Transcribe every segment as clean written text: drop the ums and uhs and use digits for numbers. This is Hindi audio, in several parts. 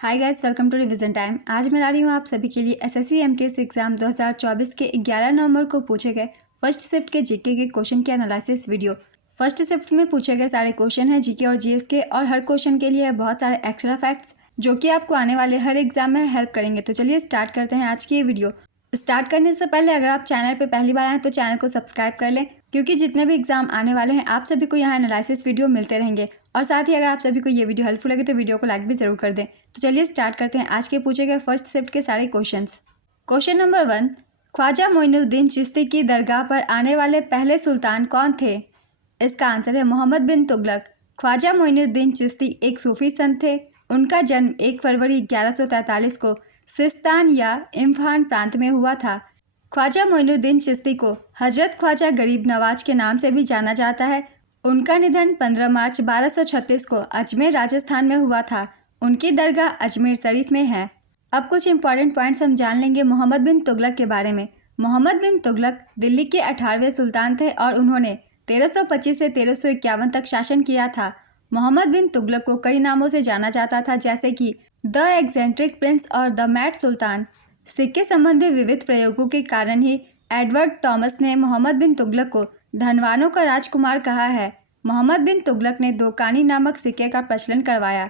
Hi guys, welcome to revision time. आज मैं ला रही हूँ आप सभी के लिए एसएससी एमटीएस एग्जाम 2024 के 11 नवंबर को पूछे गए फर्स्ट शिफ्ट के जीके के क्वेश्चन के एनालिसिस वीडियो। फर्स्ट शिफ्ट में पूछे गए सारे क्वेश्चन हैं जीके और जीएस के, और हर क्वेश्चन के लिए है बहुत सारे एक्स्ट्रा फैक्ट्स जो कि आपको आने वाले हर एग्जाम में हेल्प करेंगे। तो चलिए स्टार्ट करते हैं आज की ये वीडियो। स्टार्ट करने से पहले अगर आप चैनल पर पहली बार आए तो चैनल को सब्सक्राइब कर लें, क्योंकि जितने भी एग्जाम आने वाले हैं आप सभी को यहाँ एनालिसिस वीडियो मिलते रहेंगे। और साथ ही अगर आप सभी को ये वीडियो हेल्पफुल लगे तो वीडियो को लाइक भी जरूर कर दें। तो चलिए स्टार्ट करते हैं आज के पूछे गए फर्स्ट शिफ्ट के सारे questions. Question number 1, Khwaja Moinuddin Chishti की दरगाह पर आने वाले पहले सुल्तान कौन थे? इसका आंसर है मोहम्मद बिन तुगलक। ख्वाजा मोइनुद्दीन चिश्ती एक सूफी संत थे। उनका जन्म 1 फरवरी 1143 को सिस्तान या इम्फान प्रांत में हुआ था। ख्वाजा मोइनुद्दीन चिश्ती को हजरत ख्वाजा गरीब नवाज के नाम से भी जाना जाता है। उनका निधन 15 मार्च 1236 को अजमेर राजस्थान में हुआ था। उनकी दरगाह अजमेर शरीफ में है। अब कुछ इंपॉर्टेंट पॉइंट्स हम जान लेंगे मोहम्मद बिन तुगलक के बारे में। मोहम्मद बिन तुगलक दिल्ली के 18वें सुल्तान थे और उन्होंने 1325 से 1351 तक शासन किया था। मोहम्मद बिन तुगलक को कई नामों से जाना जाता था, जैसे कि द एक्सेंट्रिक प्रिंस और द मैड सुल्तान। सिक्के संबंधी विविध प्रयोगों के कारण ही एडवर्ड टॉमस ने मोहम्मद बिन तुगलक को धनवानों का राजकुमार कहा है। मोहम्मद बिन तुगलक ने दोकानी नामक सिक्के का प्रचलन करवाया।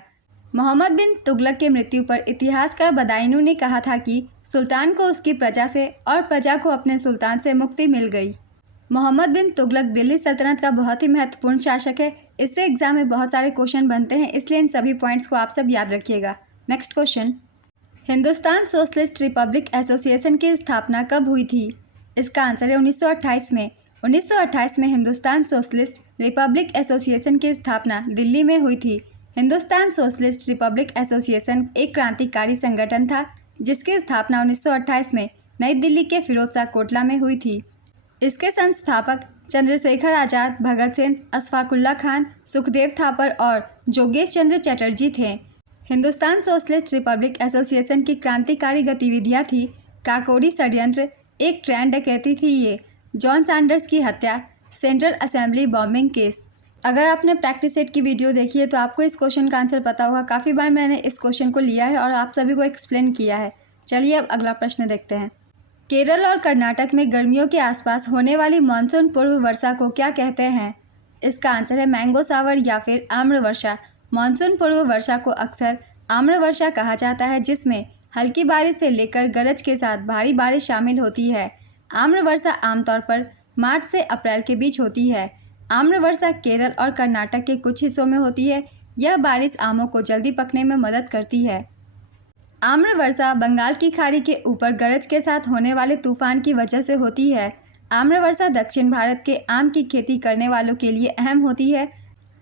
मोहम्मद बिन तुगलक की मृत्यु पर इतिहासकार बदायूनी ने कहा था कि सुल्तान को उसकी प्रजा से और प्रजा को अपने सुल्तान से मुक्ति मिल गई। मोहम्मद बिन तुगलक दिल्ली सल्तनत का बहुत ही महत्वपूर्ण शासक है। इससे एग्जाम में बहुत सारे क्वेश्चन बनते हैं, इसलिए इन सभी पॉइंट्स को आप सब याद रखिएगा। Next question, Hindustan socialist Republic association की स्थापना कब हुई थी? इसका आंसर है 1928 में। 1928 में हिंदुस्तान सोशलिस्ट रिपब्लिक एसोसिएशन की स्थापना दिल्ली में हुई थी। हिंदुस्तान सोशलिस्ट रिपब्लिक एसोसिएशन एक क्रांतिकारी संगठन था जिसकी स्थापना 1928 में नई दिल्ली के फिरोज शाह कोटला में हुई थी। इसके संस्थापक चंद्रशेखर आज़ाद, भगत सिंह, अशफाकुल्ला खान, सुखदेव थापर और जोगेश चंद्र चटर्जी थे। हिंदुस्तान सोशलिस्ट रिपब्लिक एसोसिएशन की क्रांतिकारी गतिविधियाँ थी काकोरी षड्यंत्र, एक ट्रेन डकैती थी ये, जॉन सैंडर्स की हत्या, सेंट्रल असेंबली बॉम्बिंग केस। अगर आपने प्रैक्टिस सेट की वीडियो देखी है तो आपको इस क्वेश्चन का आंसर पता होगा। काफ़ी बार मैंने इस क्वेश्चन को लिया है और आप सभी को एक्सप्लेन किया है। चलिए अब अगला प्रश्न देखते हैं। केरल और कर्नाटक में गर्मियों के आसपास होने वाली मानसून पूर्व वर्षा को क्या कहते हैं? इसका आंसर है मैंगो सावर या फिर आम्र वर्षा। मानसून पूर्व वर्षा को अक्सर आम्र वर्षा कहा जाता है, जिसमें हल्की बारिश से लेकर गरज के साथ भारी बारिश शामिल होती है। आम्र वर्षा आमतौर पर मार्च से अप्रैल के बीच होती है। आम्र वर्षा केरल और कर्नाटक के कुछ हिस्सों में होती है। यह बारिश आमों को जल्दी पकने में मदद करती है। आम्र वर्षा बंगाल की खाड़ी के ऊपर गरज के साथ होने वाले तूफान की वजह से होती है। आम्र वर्षा दक्षिण भारत के आम की खेती करने वालों के लिए अहम होती है।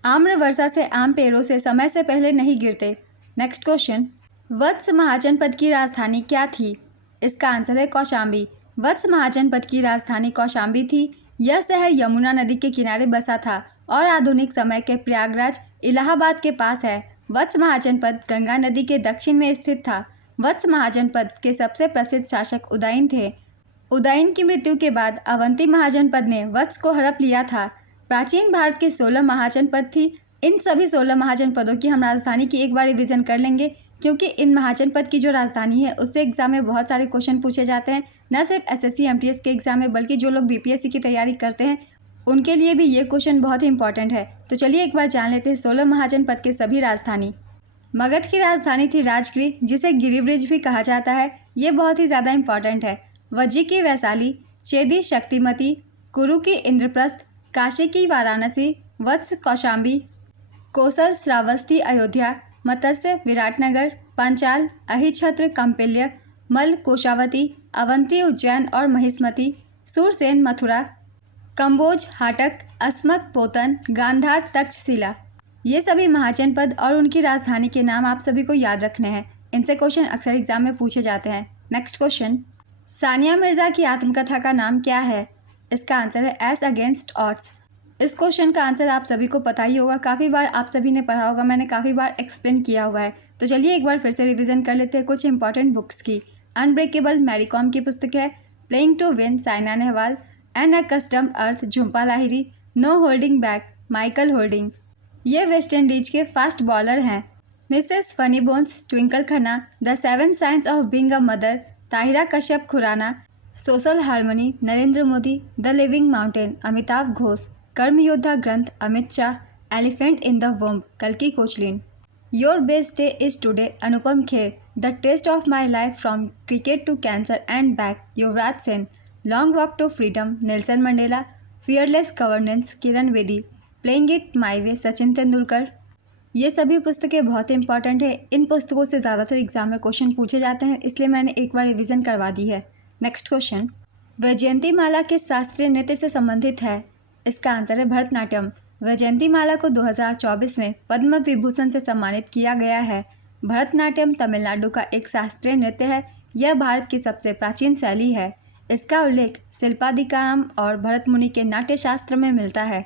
आम्र वर्षा से आम पेड़ों से समय से पहले नहीं गिरते। नेक्स्ट क्वेश्चन, वत्स महाजनपद की राजधानी क्या थी? इसका आंसर है कौशाम्बी। वत्स महाजनपद की राजधानी कौशाम्बी थी। यह शहर यमुना नदी के किनारे बसा था और आधुनिक समय के प्रयागराज इलाहाबाद के पास है। वत्स महाजनपद गंगा नदी के दक्षिण में स्थित था। वत्स महाजनपद के सबसे प्रसिद्ध शासक उदयन थे। उदयन की मृत्यु के बाद अवंती महाजनपद ने वत्स को हड़प लिया था। प्राचीन भारत के 16 महाजनपद थी। इन सभी 16 महाजनपदों की हम राजधानी की एक बार रिवीजन कर लेंगे, क्योंकि इन महाजनपद की जो राजधानी है उससे एग्जाम में बहुत सारे क्वेश्चन पूछे जाते हैं। न सिर्फ एसएससी एमटीएस के एग्जाम में, बल्कि जो लोग बीपीएससी की तैयारी करते हैं उनके लिए भी ये क्वेश्चन बहुत ही इंपॉर्टेंट है। तो चलिए एक बार जान लेते हैं 16 महाजनपद के सभी राजधानी। मगध की राजधानी थी राजगृह, जिसे गिरिब्रिज भी कहा जाता है। ये बहुत ही ज़्यादा इंपॉर्टेंट है। वज्जी की वैशाली, चेदी शक्तिमती, कुरु की इंद्रप्रस्थ, काशी की वाराणसी, वत्स कौशाम्बी, कोसल श्रावस्ती अयोध्या, मत्स्य विराटनगर, पंचाल अहिछत्र कंपिल्य, मल कोशावती, अवंती उज्जैन और महिष्मती, सूरसेन मथुरा, कंबोज हाटक, अस्मक पोतन, गांधार तक्षशिला। ये सभी महाजनपद और उनकी राजधानी के नाम आप सभी को याद रखने हैं। इनसे क्वेश्चन अक्सर एग्जाम में पूछे जाते हैं। नेक्स्ट क्वेश्चन, सानिया मिर्जा की आत्मकथा का नाम क्या है? इसका आंसर है एस अगेंस्ट ऑड्स। इस क्वेश्चन का आंसर आप सभी को पता ही होगा। काफ़ी बार आप सभी ने पढ़ा होगा, मैंने काफ़ी बार एक्सप्लेन किया हुआ है। तो चलिए एक बार फिर से रिवीजन कर लेते हैं कुछ इंपॉर्टेंट बुक्स की। अनब्रेकेबल मैरी कॉम की पुस्तक है, playing to win Saina Nehwal, an accustomed earth Jhumpa Lahiri, no holding back Michael Holding. ये वेस्ट इंडीज के फास्ट बॉलर हैं। Mrs funny bones, Twinkle Khanna, the seven science of being a mother, Tahira Kashyap Khurrana, social harmony, Narendra Modi, the living mountain, Amitabh Ghosh, Karma Yoddha Granth, Amit Shah, elephant in the womb, कल्कि Koechlin. Your best day is today, Anupam Kher, the test of my life from cricket to cancer and back, Yuvraj Sen, long walk to freedom, Nelson Mandela, fearless governance, Kiran Bedi, playing it my way, Sachin Tendulkar. ये सभी पुस्तकें बहुत ही इंपॉर्टेंट है। इन पुस्तकों से ज़्यादातर एग्जाम में क्वेश्चन पूछे जाते हैं, इसलिए मैंने एक बार रिवीजन करवा दी है। नेक्स्ट क्वेश्चन, वैजयंतीमाला किस शास्त्रीय नृत्य से संबंधित है? इसका आंसर है भरतनाट्यम। वैजयंतीमाला को 2024 में पद्म विभूषण से सम्मानित किया गया है। भरतनाट्यम तमिलनाडु का एक शास्त्रीय नृत्य है। यह भारत की सबसे प्राचीन शैली है। इसका उल्लेख शिल्पाधिकारम और भरत मुनि के नाट्यशास्त्र में मिलता है।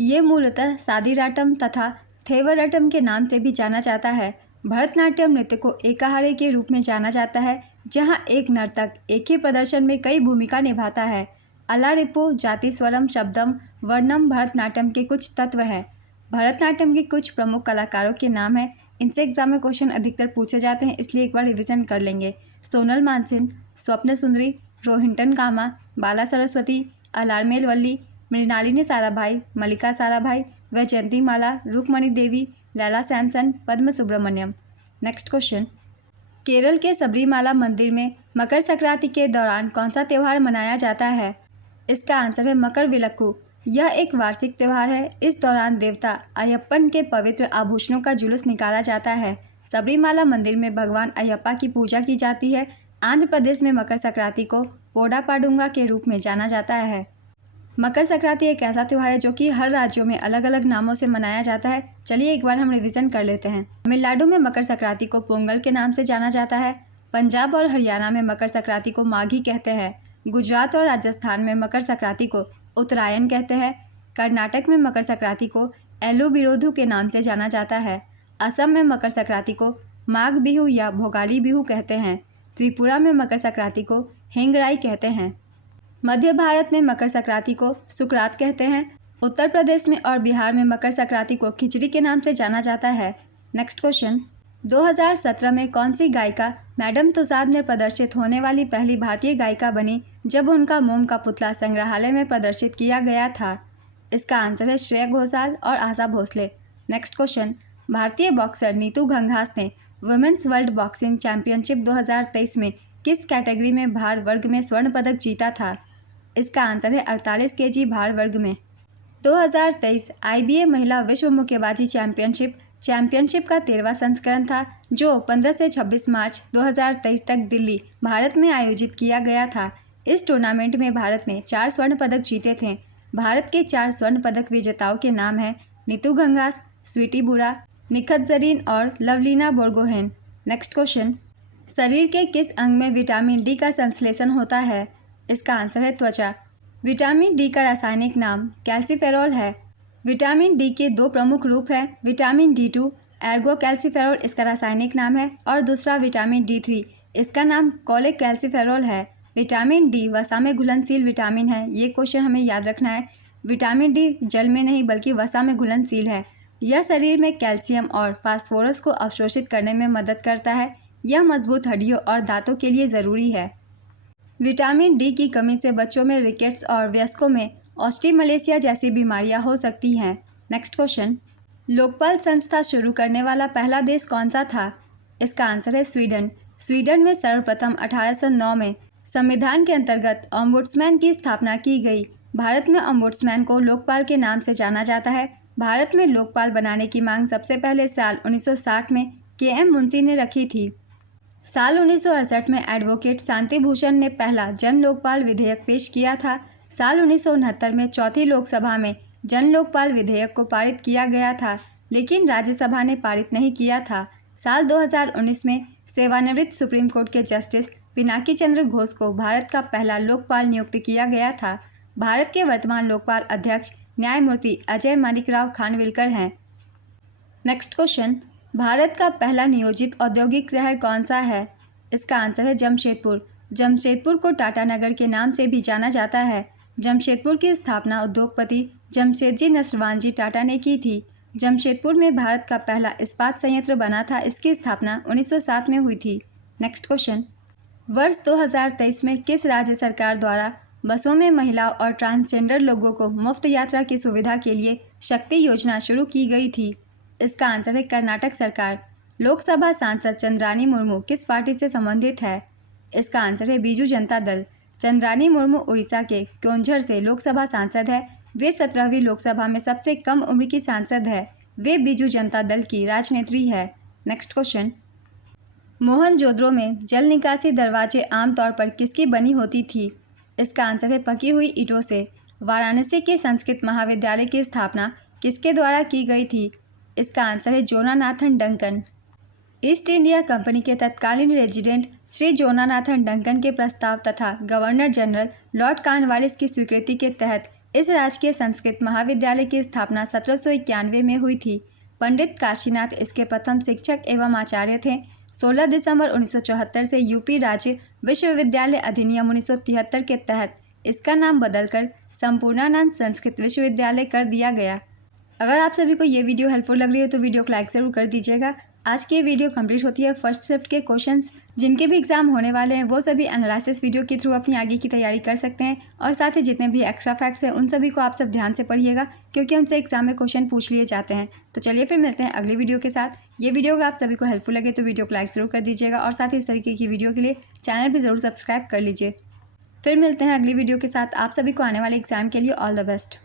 ये मूलतः सादीराटम तथा थेवरटम के नाम से भी जाना जाता है। भरतनाट्यम नृत्य को एकाहारे के रूप में जाना जाता है, जहां एक नर्तक एक ही प्रदर्शन में कई भूमिका निभाता है। अलारिपु, जाति, स्वरम, शब्दम, वर्णम भरतनाट्यम के कुछ तत्व हैं। भरतनाट्यम के कुछ प्रमुख कलाकारों के नाम हैं। इनसे एग्जाम में क्वेश्चन अधिकतर पूछे जाते हैं, इसलिए एक बार रिविजन कर लेंगे। सोनल मानसिंह, स्वप्न सुंदरी, रोहिंटन कामा, बाला सरस्वती, अलारमेल वल्ली, मृणालिनी साराभाई, मल्लिका साराभाई, वैजयंतीमाला, रुक्मणी देवी, लैला सैमसन, पद्म सुब्रमण्यम। नेक्स्ट क्वेश्चन, केरल के सबरीमाला मंदिर में मकर संक्रांति के दौरान कौन सा त्यौहार मनाया जाता है? इसका आंसर है मकर विलक्कू। यह एक वार्षिक त्यौहार है। इस दौरान देवता अयप्पन के पवित्र आभूषणों का जुलूस निकाला जाता है। सबरीमाला मंदिर में भगवान अयप्पा की पूजा की जाती है। आंध्र प्रदेश में मकर संक्रांति को पोडा पाडुंगा के रूप में जाना जाता है। मकर संक्रांति एक ऐसा त्यौहार है जो कि हर राज्यों में अलग अलग नामों से मनाया जाता है। चलिए एक बार हम रिवीजन कर लेते हैं। तमिलनाडु में मकर संक्रांति को पोंगल के नाम से जाना जाता है। पंजाब और हरियाणा में मकर संक्रांति को माघी कहते हैं। गुजरात और राजस्थान में मकर संक्रांति को उत्तरायण कहते हैं। कर्नाटक में मकर संक्रांति को एलू बिरोधु के नाम से जाना जाता है। असम में मकर संक्रांति को माघ बिहू या भोगाली बिहू कहते हैं। त्रिपुरा में मकर संक्रांति को हेंगराई कहते हैं। मध्य भारत में मकर संक्रांति को सुकरात कहते हैं। उत्तर प्रदेश में और बिहार में मकर संक्रांति को खिचड़ी के नाम से जाना जाता है। नेक्स्ट क्वेश्चन, 2017 में कौन सी गायिका मैडम तुसाद में प्रदर्शित होने वाली पहली भारतीय गायिका बनी जब उनका मोम का पुतला संग्रहालय में प्रदर्शित किया गया था? इसका आंसर है श्रेया घोषाल और आशा भोसले। नेक्स्ट क्वेश्चन, भारतीय बॉक्सर नीतू घंघास ने वुमेन्स वर्ल्ड बॉक्सिंग चैंपियनशिप 2023 में किस कैटेगरी में भार वर्ग में स्वर्ण पदक जीता था? इसका आंसर है 48 केजी भार वर्ग में। 2023 IBA महिला विश्व मुक्केबाजी चैंपियनशिप का 13वां संस्करण था, जो 15 से 26 मार्च 2023 तक दिल्ली, भारत में आयोजित किया गया था। इस टूर्नामेंट में भारत ने 4 स्वर्ण पदक जीते थे। भारत के 4 स्वर्ण पदक विजेताओं के नाम हैं नीतू घंघास, स्वीटी बुरा, निखत जरीन और लवलीना बोर्गोहेन। नेक्स्ट क्वेश्चन, शरीर के किस अंग में विटामिन डी का संश्लेषण होता है? इसका आंसर है त्वचा। विटामिन डी का रासायनिक नाम कैल्सीफेरॉल है। विटामिन डी के 2 प्रमुख रूप हैं, विटामिन D2 एर्गो कैल्सीफेरॉल इसका रासायनिक नाम है, और दूसरा विटामिन D3 इसका नाम कोलेक कैल्सीफेरॉल है। विटामिन डी वसा में घुलनशील विटामिन है। ये क्वेश्चन हमें याद रखना है। विटामिन डी जल में नहीं बल्कि वसा में घुलनशील है। यह शरीर में कैल्शियम और फास्फोरस को अवशोषित करने में मदद करता है। यह मजबूत हड्डियों और दांतों के लिए ज़रूरी है। विटामिन डी की कमी से बच्चों में रिकेट्स और वयस्कों में ऑस्टिमलेशिया जैसी बीमारियां हो सकती हैं। नेक्स्ट क्वेश्चन, लोकपाल संस्था शुरू करने वाला पहला देश कौन सा था? इसका आंसर है स्वीडन। स्वीडन में सर्वप्रथम 1809 में संविधान के अंतर्गत ओम्बुड्समैन की स्थापना की गई। भारत में ओम्बुड्समैन को लोकपाल के नाम से जाना जाता है। भारत में लोकपाल बनाने की मांग सबसे पहले साल 1960 में KM मुंशी ने रखी थी। साल 1968 में एडवोकेट शांति भूषण ने पहला जन लोकपाल विधेयक पेश किया था। साल 1969 में चौथी लोकसभा में जन लोकपाल विधेयक को पारित किया गया था, लेकिन राज्यसभा ने पारित नहीं किया था। साल 2019 में सेवानिवृत्त सुप्रीम कोर्ट के जस्टिस पिनाकी चंद्र घोष को भारत का पहला लोकपाल नियुक्त किया गया था। भारत के वर्तमान लोकपाल अध्यक्ष न्यायमूर्ति अजय माणिकराव खानविलकर हैं। नेक्स्ट क्वेश्चन, भारत का पहला नियोजित औद्योगिक शहर कौन सा है? इसका आंसर है जमशेदपुर। जमशेदपुर को टाटा नगर के नाम से भी जाना जाता है। जमशेदपुर की स्थापना उद्योगपति जमशेदजी नसवानजी टाटा ने की थी। जमशेदपुर में भारत का पहला इस्पात संयंत्र बना था, इसकी स्थापना 1907 में हुई थी। नेक्स्ट क्वेश्चन, वर्ष 2023 में किस राज्य सरकार द्वारा बसों में महिलाओं और ट्रांसजेंडर लोगों को मुफ्त यात्रा की सुविधा के लिए शक्ति योजना शुरू की गई थी? इसका आंसर है कर्नाटक सरकार। लोकसभा सांसद चंद्रानी मुर्मू किस पार्टी से संबंधित है? इसका आंसर है बीजू जनता दल। चंद्रानी मुर्मू उड़ीसा के क्योंझर से लोकसभा सांसद है। वे 17वीं लोकसभा में सबसे कम उम्र की सांसद है। वे बीजू जनता दल की राजनेत्री है। नेक्स्ट क्वेश्चन, मोहनजोदड़ो में जल निकासी दरवाजे आमतौर पर किसकी बनी होती थी? इसका आंसर है पकी हुई ईंटों से। वाराणसी के संस्कृत महाविद्यालय की स्थापना किसके द्वारा की गई थी? इसका आंसर है जोनानाथन डंकन। ईस्ट इंडिया कंपनी के तत्कालीन रेजिडेंट श्री जोनानाथन डंकन के प्रस्ताव तथा गवर्नर जनरल लॉर्ड कॉर्नवालिस की स्वीकृति के तहत इस राजकीय संस्कृत महाविद्यालय की स्थापना 1791 में हुई थी। पंडित काशीनाथ इसके प्रथम शिक्षक एवं आचार्य थे। 16 दिसंबर 1974 से यूपी राज्य विश्वविद्यालय अधिनियम 1973 के तहत इसका नाम बदलकर संपूर्णानंद संस्कृत विश्वविद्यालय कर दिया गया। अगर आप सभी को ये वीडियो हेल्पफुल लग रही है तो वीडियो को लाइक ज़रूर कर दीजिएगा। आज की ये वीडियो कंप्लीट होती है फर्स्ट शिफ्ट के क्वेश्चंस जिनके भी एग्जाम होने वाले हैं वो सभी एनालिसिस वीडियो के थ्रू अपनी आगे की तैयारी कर सकते हैं। और साथ ही जितने भी एक्स्ट्रा फैक्ट्स हैं उन सभी को आप सब ध्यान से पढ़िएगा क्योंकि उनसे एग्जाम में क्वेश्चन पूछ लिए जाते हैं। तो चलिए फिर मिलते हैं अगली वीडियो के साथ। ये वीडियो अगर आप सभी को हेल्पफुल लगे तो वीडियो को लाइक ज़रूर कर दीजिएगा और साथ ही इस तरीके की वीडियो के लिए चैनल भी ज़रूर सब्सक्राइब कर लीजिए। फिर मिलते हैं अगली वीडियो के साथ। आप सभी को आने वाले एग्जाम के लिए ऑल द बेस्ट।